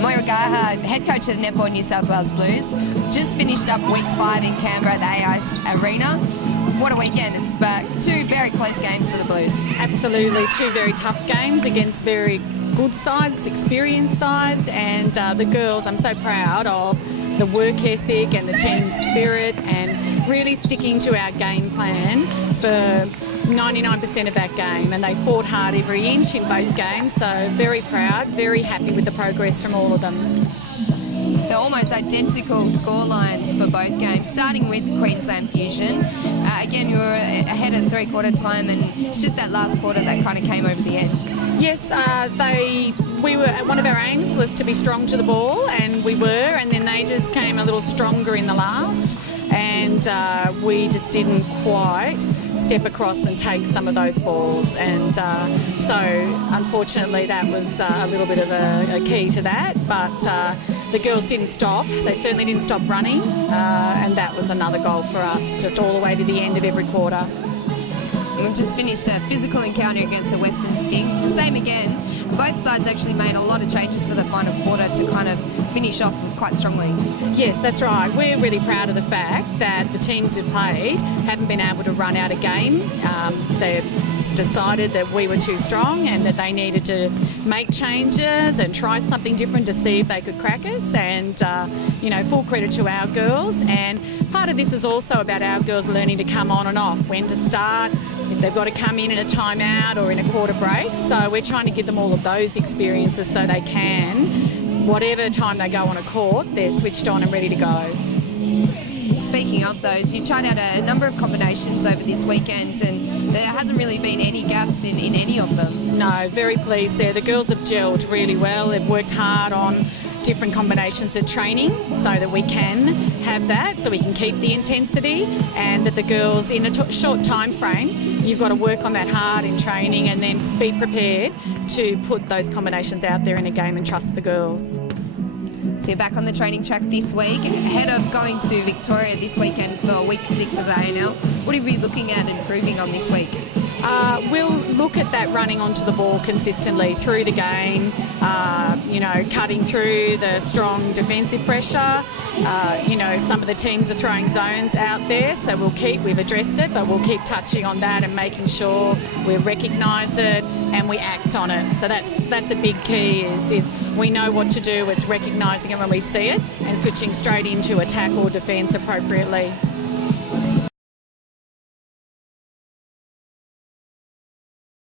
Moira Gaha, head coach of the Netball NSW Blues, just finished up week 5 in Canberra at the AIS Arena. What a weekend. It's two very close games for the Blues. Absolutely, 2 very tough games against very good sides, experienced sides, and the girls, I'm so proud of the work ethic and the team spirit and really sticking to our game plan for 99% of that game, and they fought hard every inch in both games, so very proud, very happy with the progress from all of them. They're almost identical scorelines for both games, starting with Queensland Fusion. Again, you were ahead at three-quarter time, and it's just that last quarter that kind of came over the end. Yes, one of our aims was to be strong to the ball, and we were, and then they just came a little stronger in the last, and we just didn't quite step across and take some of those balls, and so unfortunately that was a little bit of a key to that, but the girls didn't stop. They certainly didn't stop running, and that was another goal for us, just all the way to the end of every quarter. We've just finished a physical encounter against the Western Sting. Same again. Both sides actually made a lot of changes for the final quarter to kind of finish off quite strongly. Yes, that's right. We're really proud of the fact that the teams we've played haven't been able to run out a game. They've decided that we were too strong and that they needed to make changes and try something different to see if they could crack us, and full credit to our girls. And part of this is also about our girls learning to come on and off, when to start, if they've got to come in a timeout or in a quarter break. So we're trying to give them all of those experiences so they can, whatever time they go on a court, they're switched on and ready to go. Speaking of those, you tried out a number of combinations over this weekend, and there hasn't really been any gaps in any of them. No, very pleased there. The girls have gelled really well. They've worked hard on different combinations of training so that we can have that, so we can keep the intensity, and that the girls, in a short time frame, you've got to work on that hard in training and then be prepared to put those combinations out there in a game and trust the girls. So you're back on the training track this week, ahead of going to Victoria this weekend for week 6 of the ANL. What are you looking at improving on this week? We'll look at that running onto the ball consistently through the game, cutting through the strong defensive pressure. Some of the teams are throwing zones out there, so we've addressed it, but we'll keep touching on that and making sure we recognise it and we act on it. So that's a big key, is we know what to do, it's recognising it when we see it and switching straight into attack or defence appropriately.